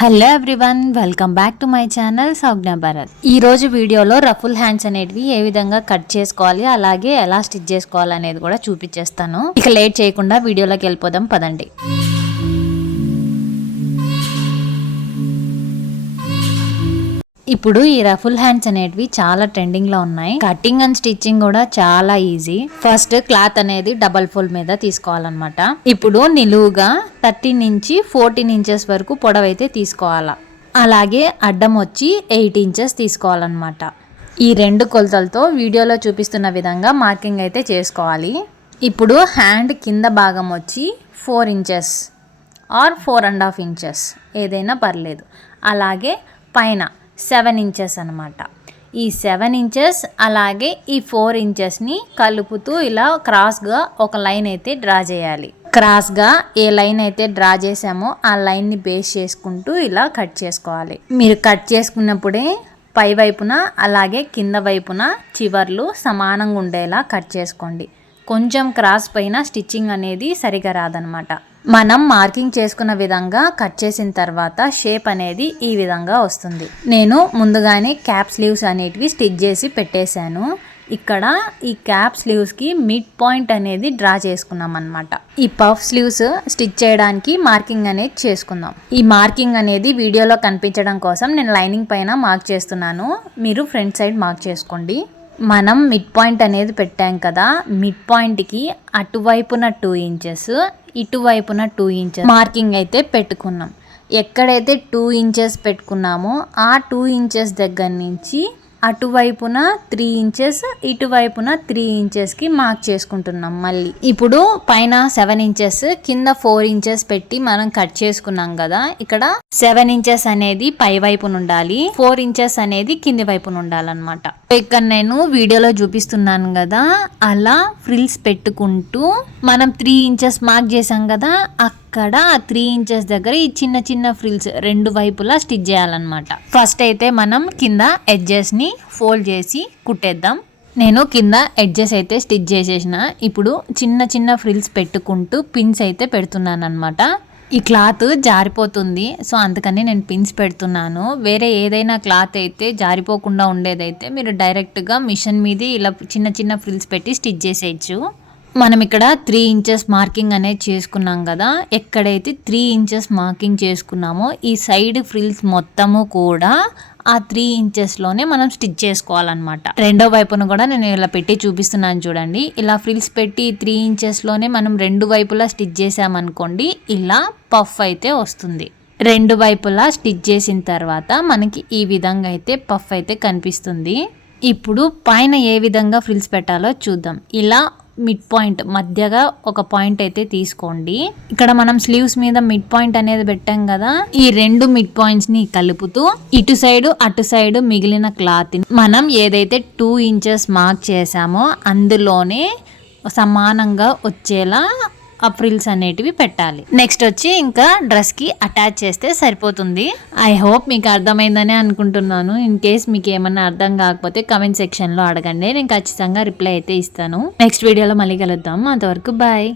Hello everyone, welcome back to my channel Saujna Bharat. ఈ రోజు వీడియోలో రఫుల్ హ్యాండ్స్ అనేటివి ఏ విధంగా కట్ చేసుకోవాలి, అలాగే ఎలా స్టిచ్ చేసుకోవాలి అనేది కూడా చూపించేస్తాను. ఇక లేట్ చేయకుండా వీడియోలోకి వెళ్ళిపోదాం పదండి. ఇప్పుడు ఈ రఫుల్ హ్యాండ్స్ అనేటివి చాలా ట్రెండింగ్ లో ఉన్నాయి. కటింగ్ అండ్ స్టిచ్చింగ్ కూడా చాలా ఈజీ. ఫస్ట్ క్లాత్ అనేది డబల్ ఫోల్డ్ మీద తీసుకోవాలన్నమాట. ఇప్పుడు నిలువుగా 13 నుంచి 14 ఇంచెస్ వరకు పొడవైతే తీసుకోవాలా. అలాగే అడ్డం వచ్చి 8 ఇంచెస్ తీసుకోవాలన్నమాట. ఈ రెండు కొలతలతో వీడియోలో చూపిస్తున్న విధంగా మార్కింగ్ అయితే చేసుకోవాలి. ఇప్పుడు హ్యాండ్ కింద భాగం వచ్చి 4 ఇంచెస్ ఆర్ 4.5 ఇంచెస్ ఏదైనా పర్లేదు. అలాగే పైన 7 ఇంచెస్ అనమాట. ఈ 7 ఇంచెస్ అలాగే ఈ 4 ఇంచెస్ని కలుపుతూ ఇలా క్రాస్గా ఒక లైన్ అయితే డ్రా చేయాలి. క్రాస్గా ఏ లైన్ అయితే డ్రా చేసామో ఆ లైన్ని బేస్ చేసుకుంటూ ఇలా కట్ చేసుకోవాలి. మీరు కట్ చేసుకున్నప్పుడే పై వైపున అలాగే కింద వైపున చివర్లు సమానంగా ఉండేలా కట్ చేసుకోండి. కొంచెం క్రాస్ పైన స్టిచ్చింగ్ అనేది సరిగా రాదనమాట. మనం మార్కింగ్ చేసుకున్న విధంగా కట్ చేసిన తర్వాత షేప్ అనేది ఈ విధంగా వస్తుంది. నేను ముందుగానే క్యాప్ స్లీవ్స్ అనేటివి స్టిచ్ చేసి పెట్టేశాను. ఇక్కడ ఈ క్యాప్ స్లీవ్స్కి మిడ్ పాయింట్ అనేది డ్రా చేసుకున్నాం అనమాట. ఈ పఫ్ స్లీవ్స్ స్టిచ్ చేయడానికి మార్కింగ్ అనేది చేసుకుందాం. ఈ మార్కింగ్ అనేది వీడియోలో కనిపించడం కోసం నేను లైనింగ్ పైన మార్క్ చేస్తున్నాను. మీరు ఫ్రంట్ సైడ్ మార్క్ చేసుకోండి. మనం మిడ్ పాయింట్ అనేది పెట్టాం కదా, మిడ్ పాయింట్కి అటువైపున 2 ఇంచెస్ ఇటువైపున 2 ఇంచెస్ మార్కింగ్ అయితే పెట్టుకున్నాం. ఎక్కడైతే 2 ఇంచెస్ పెట్టుకున్నామో ఆ 2 ఇంచెస్ దగ్గర నుంచి అటువైపున 3 ఇంచెస్ ఇటువైపున 3 ఇంచెస్కి మార్క్ చేసుకుంటున్నాం. మళ్ళీ ఇప్పుడు పైన 7 ఇంచెస్ కింద 4 ఇంచెస్ పెట్టి మనం కట్ చేసుకున్నాం కదా, ఇక్కడ 7 ఇంచెస్ అనేది పై వైపున ఉండాలి, 4 ఇంచెస్ అనేది కింది వైపున ఉండాలన్నమాట. ఇక్కడ నేను వీడియోలో చూపిస్తున్నాను కదా, అలా ఫ్రిల్స్ పెట్టుకుంటూ మనం 3 ఇంచెస్ మార్క్ చేసాం కదా, అక్కడ 3 ఇంచెస్ దగ్గర ఈ చిన్న చిన్న ఫ్రిల్స్ రెండు వైపులా స్టిచ్ చేయాలన్నమాట. ఫస్ట్ అయితే మనం కింద ఎడ్జెస్ ని ఫోల్డ్ చేసి కుట్టేద్దాం. నేను కింద ఎడ్జెస్ అయితే స్టిచ్ చేసేసిన. ఇప్పుడు చిన్న చిన్న ఫ్రిల్స్ పెట్టుకుంటూ పిన్స్ అయితే పెడుతున్నాను అనమాట. ఈ క్లాత్ జారిపోతుంది, సో అందుకని నేను పిన్స్ పెడుతున్నాను. వేరే ఏదైనా క్లాత్ అయితే జారిపోకుండా ఉండేదైతే మీరు డైరెక్ట్గా మిషన్ మీద ఇలా చిన్న చిన్న ఫ్రిల్స్ పెట్టి స్టిచ్ చేసేయచ్చు. మనం ఇక్కడ 3 ఇంచెస్ మార్కింగ్ అనేది చేసుకున్నాం కదా, ఎక్కడైతే 3 ఇంచెస్ మార్కింగ్ చేసుకున్నామో ఈ సైడ్ ఫ్రిల్స్ మొత్తము కూడా ఆ 3 ఇంచెస్లోనే మనం స్టిచ్ చేసుకోవాలన్నమాట. రెండో వైపును కూడా నేను ఇలా పెట్టి చూపిస్తున్నాను చూడండి. ఇలా ఫ్రిల్స్ పెట్టి 3 ఇంచెస్లోనే మనం రెండు వైపులా స్టిచ్ చేసామనుకోండి, ఇలా పఫ్ అయితే వస్తుంది. రెండు వైపులా స్టిచ్ చేసిన తర్వాత మనకి ఈ విధంగా అయితే పఫ్ అయితే కనిపిస్తుంది. ఇప్పుడు పైన ఏ విధంగా ఫ్రిల్స్ పెట్టాలో చూద్దాం. ఇలా మిడ్ పాయింట్ మధ్యగా ఒక పాయింట్ అయితే తీసుకోండి. ఇక్కడ మనం స్లీవ్స్ మీద మిడ్ పాయింట్ అనేది పెట్టాం కదా, ఈ రెండు మిడ్ పాయింట్స్ ని కలుపుతూ ఇటు సైడ్ అటు సైడ్ మిగిలిన క్లాత్ మనం ఏదైతే 2 ఇంచెస్ మార్క్ చేసామో అందులోనే సమానంగా వచ్చేలా ఆ ఫ్రిల్స్ అనేటివి పెట్టాలి. నెక్స్ట్ వచ్చి ఇంకా డ్రెస్ కి అటాచ్ చేస్తే సరిపోతుంది. ఐ హోప్ మీకు అర్థమైందని అనుకుంటున్నాను. ఇన్ కేస్ మీకు ఏమన్నా అర్థం కాకపోతే కమెంట్ సెక్షన్ లో అడగండి, నేను ఖచ్చితంగా రిప్లై అయితే ఇస్తాను. నెక్స్ట్ వీడియోలో మళ్ళీ కలుద్దాం. అంతవరకు బాయ్.